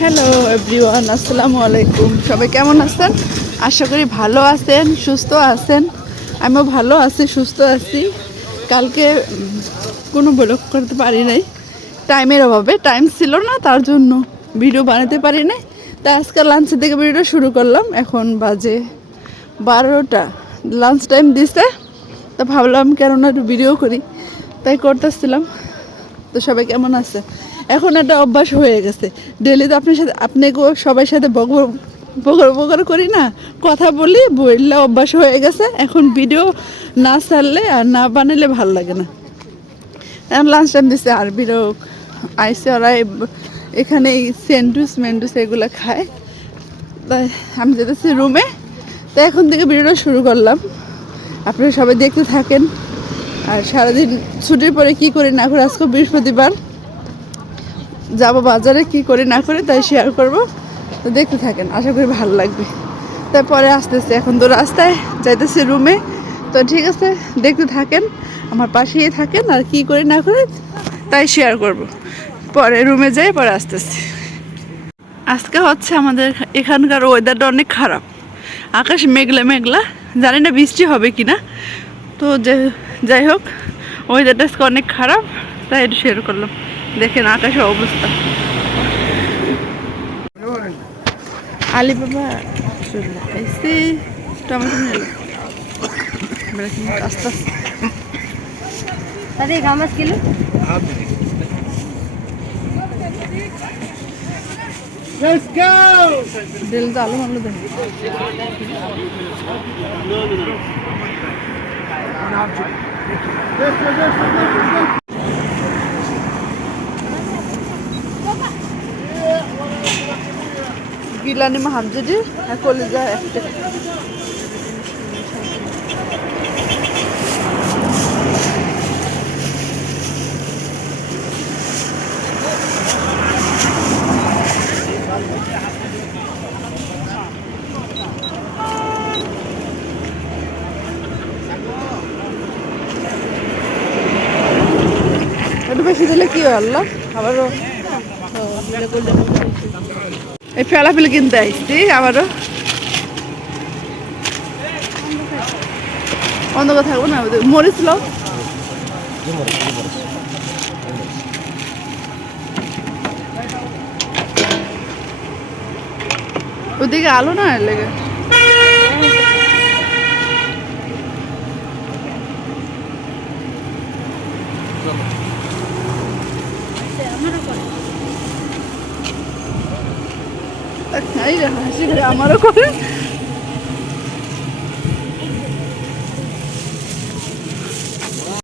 Hello everyone আসসালামু আলাইকুম সবাই কেমন আছেন? আশা করি ভালো আছেন, সুস্থ আছেন। আমিও ভালো আছি, সুস্থ আছি। কালকে কোনো ব্লগ করতে পারি নাই। টাইমের অভাবে টাইম ছিল না, তার জন্য ভিডিও বানাতে পারি নাই। তাই আজকে লাঞ্চের দিকে ভিডিও শুরু করলাম। এখন বাজে বারোটা। লাঞ্চ টাইম দিছে, তো ভাবলাম কেননা একটু ভিডিও করি। তাই করতেছিলাম। তো সবাই কেমন আছে? এখন একটা অভ্যাস হয়ে গেছে। ডেলি তো আপনার সাথে আপনাকেও সবার সাথে বকর বকর বকর করি না। কথা বলি বললে অভ্যাস হয়ে গেছে। এখন ভিডিও না ছাড়লে আর না বানালে ভালো লাগে না। এখন লাঞ্চ টাইম দিচ্ছে আর ভিডিও আইসে ওরা এখানে এই সেন্টুস মেন্টুস এগুলো খায়। তাই আমি যেতেছি রুমে তাই এখন থেকে ভিডিওটা শুরু করলাম। আপনারা সবাই দেখতে থাকেন। আর সারাদিন ছুটির পরে কি করি না করে, আজকে বৃহস্পতিবার। যাব বাজারে কি করে না করে তাই শেয়ার করব। তো দেখতে থাকেন, আশা করি ভালো লাগবে। তারপরে আসতেছে এখন তো রাস্তায়, যাইতেছি রুমে তো ঠিক আছে, দেখতে থাকেন, আমার পাশেই থাকেন, আর কি করে না করে তাই শেয়ার করব। পরে রুমে যাই, পরে আসতেছি। আজকে হচ্ছে আমাদের এখানকার ওয়েদারটা অনেক খারাপ। আকাশ মেঘলা মেঘলা, জানি না বৃষ্টি হবে কি না তো যাই হোক ওয়েদারটা আজকে অনেক খারাপ, তাই এটা শেয়ার করলাম। দেখেন আকাশের অবস্থা। আলিবাবা চলে এসে টমেটো নিল আস্তে আস্তে। কিলো? Let's go! দিল তো আলু মালু দেন মা হামজেদি আর কলিজা একটা একটু বেশি দিলে কি হয় আল্লাহ আবারও করলে না। এই ফেলাফেলি কিনতে আসছি আবারও। অন্ধকার থাকব না মরিছিল ওদিকে আলো না লেগে এই রে, হাসি করে আমারও করে।